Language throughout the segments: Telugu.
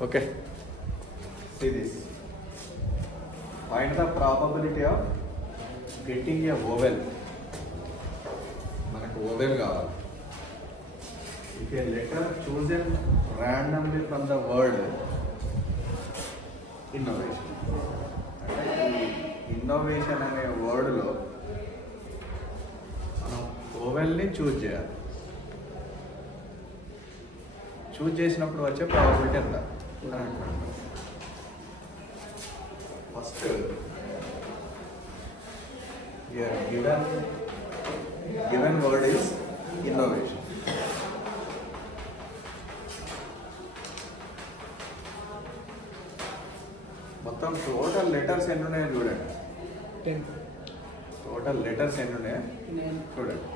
Okay, see this. Find the probability of getting a vowel. మనకు vowel కావాలి. If a letter chosen randomly from the word innovation. అంటే ఇన్నోవేషన్ అనే వర్డ్లో మనం vowelని చూజ్ చేయాలి. చూజ్ చేసినప్పుడు వచ్చే ప్రాబబిలిటీ ఎంత? First given word is innovation. మొత్తం టోటల్ లెటర్స్ ఎన్ని ఉన్నాయో చూడండి. 10. టోటల్ లెటర్స్ ఎన్ని ఉన్నాయో చూడండి.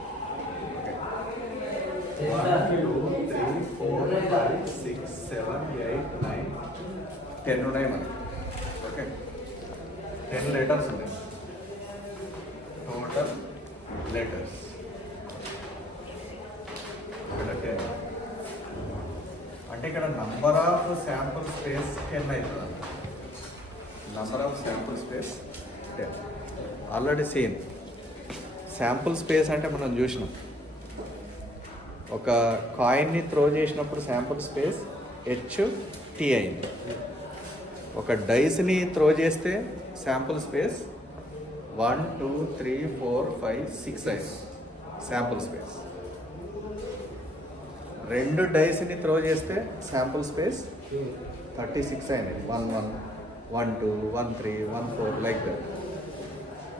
1 2 3 4 5 6 7 8 9 10 ఉన్నాయి మనకి. ఓకే, 10 లెటర్స్ ఉన్నాయి. టోటల్ లెటర్స్ ఇక్కడ 10. అంటే ఇక్కడ నంబర్ ఆఫ్ శాంపుల్ స్పేస్ 10 అవుతుంది. Number of sample space 10. Already same sample space అంటే మనం చూసినాం. ఒక కాయిన్ని త్రో చేసినప్పుడు శాంపుల్ స్పేస్ HT అయింది. ఒక డైస్ని త్రో చేస్తే శాంపుల్ స్పేస్ 1 2 3 4 5 6 అయింది శాంపుల్ స్పేస్. 2 డైస్ని త్రో చేస్తే శాంపుల్ స్పేస్ 36 అయింది. 1 1 1 2 1 3 1 4 లైక్ దట్.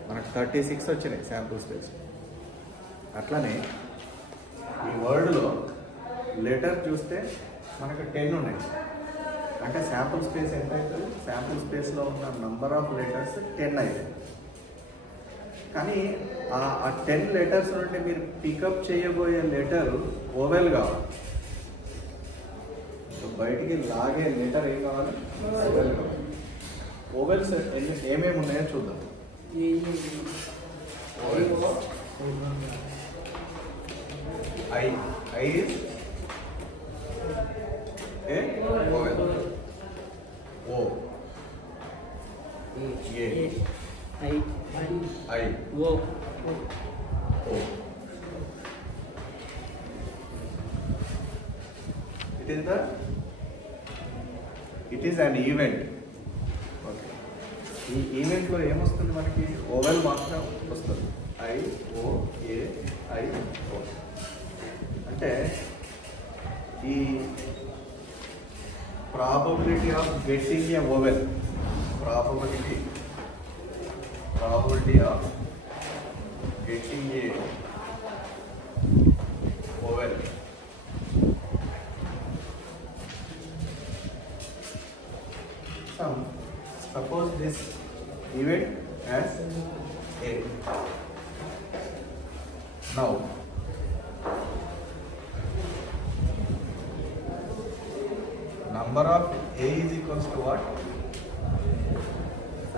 మనకు 36 వచ్చినాయి శాంపుల్ స్పేస్. అట్లనే ఈ వర్డ్లో లెటర్ చూస్తే మనకు 10 ఉన్నాయి. అంటే శాంపుల్ స్పేస్ ఎంత అవుతుంది? శాంపుల్ స్పేస్లో ఉన్న నంబర్ ఆఫ్ లెటర్స్ 10 అవుతాయి. కానీ ఆ 10 లెటర్స్ నుండి మీరు పికప్ చేయబోయే లెటర్ ఓవెల్ కావాలి. బయటికి లాగే లెటర్ ఏం కావాలి? ఓవెల్ కావాలి. ఓవెల్స్ ఏమేమి ఉన్నాయో చూద్దాం. I is a vowel. O A I O it is an event. Okay, ఈ ఈవెంట్లో ఏమొస్తుంది మనకి? ఓవెల్ మాత్రం వస్తుంది. I O A I O. అంటే ఈ probability of getting a vowel, probability of getting a vowel suppose this event as A. Now number of A is equals to what?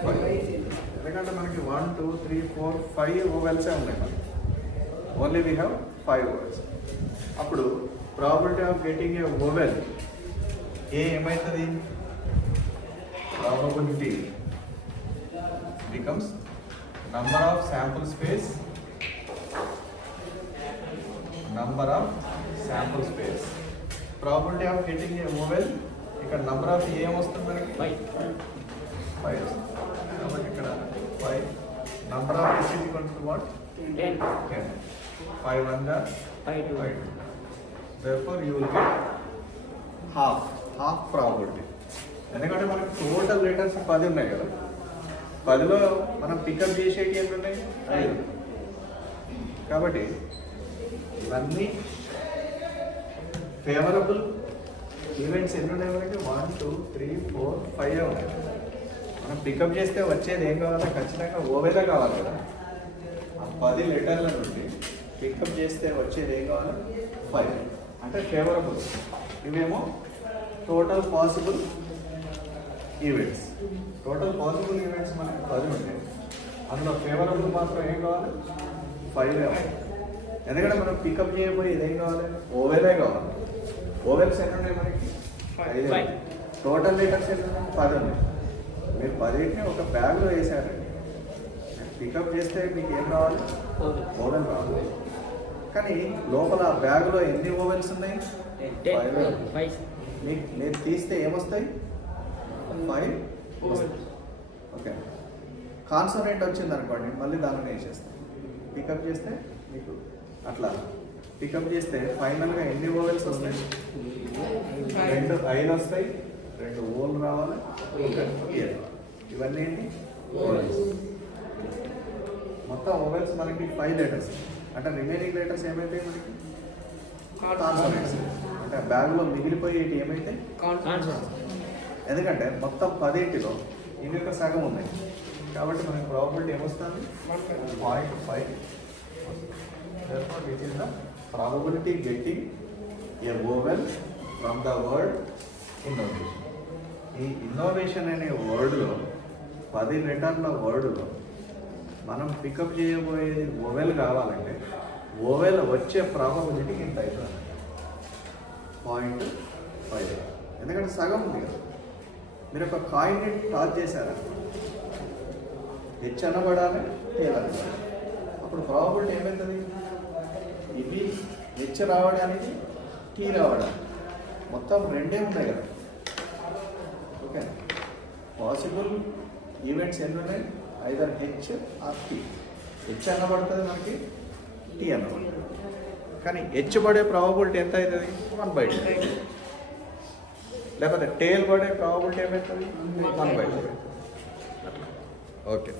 5. ఎందుకంటే మనకి 1 2 3 4 5 ఓవెల్సే ఉన్నాయి మనకి. Only we have 5 vowels. అప్పుడు probability of getting a vowel A ఏమవుతుంది? Probability becomes number of sample space probability of getting a vowel. ఇక్కడ నంబర్ ఆఫ్ ఏమొస్తుంది మనకి? 5 వస్తుంది. కాబట్టి ఇక్కడ 5. Number of is equal to what? 10. 5 1 5 2. Therefore you will get half probability. ఎందుకంటే మనకి టోటల్ లెటర్స్ 10 ఉన్నాయి కదా. 10లో మనం పికప్ చేసేవి ఎన్ని ఉన్నాయి? 5. కాబట్టి ఇవన్నీ ఫేవరబుల్ ఈవెంట్స్ ఎన్ని ఉన్నాయి మనకి? 1 2 3 4 5 ఉన్నాయి. మనం పికప్ చేస్తే వచ్చేది ఏం కావాలా? ఖచ్చితంగా ఓవెలే కావాలి కదా. ఆ 10 లెటర్ల నుండి పికప్ చేస్తే వచ్చేది ఏం కావాలి? 5. అంటే ఫేవరబుల్. ఇవేమో టోటల్ పాసిబుల్ ఈవెంట్స్. మనకి 10 ఉంటాయి. అందులో ఫేవరబుల్ మాత్రం ఏం కావాలి? 5 కావాలి. ఎందుకంటే మనం పికప్ చేయబోయేది ఏం కావాలి? ఓవెలే కావాలి. ఓవెల్స్ ఎన్ని ఉన్నాయి మనకి? 5. టోటల్ లెటర్స్ ఎన్ని ఉన్నాయి? 10 ఉన్నాయి. మీరు 10ని ఒక బ్యాగ్లో వేసారండి. పికప్ చేస్తే మీకు ఏం రావాలి? ఓవెల్ రావాలి. కానీ లోపల ఆ బ్యాగ్లో ఎన్ని ఓవెల్స్ ఉన్నాయి? 5. మీకు మీరు తీస్తే ఏమొస్తాయి? 5 వస్తాయి. ఓకే. కాన్సోనెంట్ వచ్చింది అనుకోండి, మళ్ళీ దానిని వేసేస్తాం. పికప్ చేస్తే మీకు అట్లా పికప్ చేస్తే ఫైనల్గా ఎన్ని ఓవెల్స్ వస్తాయి? 2 ఐలు వస్తాయి, 2 ఓలు రావాలి, ఇవన్నీ ఏంటి? ఓవెల్స్. మొత్తం ఓవెల్స్ మనకి 5 లెటర్స్. అంటే రిమైనింగ్ లెటర్స్ ఏమైతే మనకి కాన్సోనెంట్స్. అంటే బ్యాగ్లో మిగిలిపోయేటి ఏమైతే కాన్సోనెంట్స్. ఎందుకంటే మొత్తం 10లో ఇవి ఒక సగం ఉన్నాయి కాబట్టి మనకి ప్రాబబిలిటీ ఏమొస్తుంది? 0.5. Therefore, which is the probability getting a vowel from the word innovation. ఈ ఇన్నోవేషన్ అనే వర్డ్లో 10 లెటర్ల వర్డ్లో మనం పికప్ చేయబోయేది ఓవెల్ కావాలంటే ఓవెల్ వచ్చే ప్రాబబిలిటీ ఇంత అవుతుంది 0.5. ఎందుకంటే సగం ఉంది కదా. మీరు ఒక కాయిన్ని టాస్ చేశారా? హెచ్ అనబడాలి, టేల్ అనబడాలి. అప్పుడు ప్రాబబిలిటీ ఏమవుతుంది? ఇవి హెచ్ రావడానికి, టీ రావడానికి మొత్తం 2 ఉన్నాయి కదా. ఓకే. పాసిబుల్ ఈవెంట్స్ ఎన్ని ఉన్నాయి? Either H or T. H అనబడుతుంది మనకి, టీ అనబడుతుంది. కానీ హెచ్ పడే ప్రాబబిలిటీ ఎంత అవుతుంది? 1/2. లేకపోతే టేల్ పడే ప్రాబబిలిటీ ఏమవుతుంది? 1/2. ఓకే.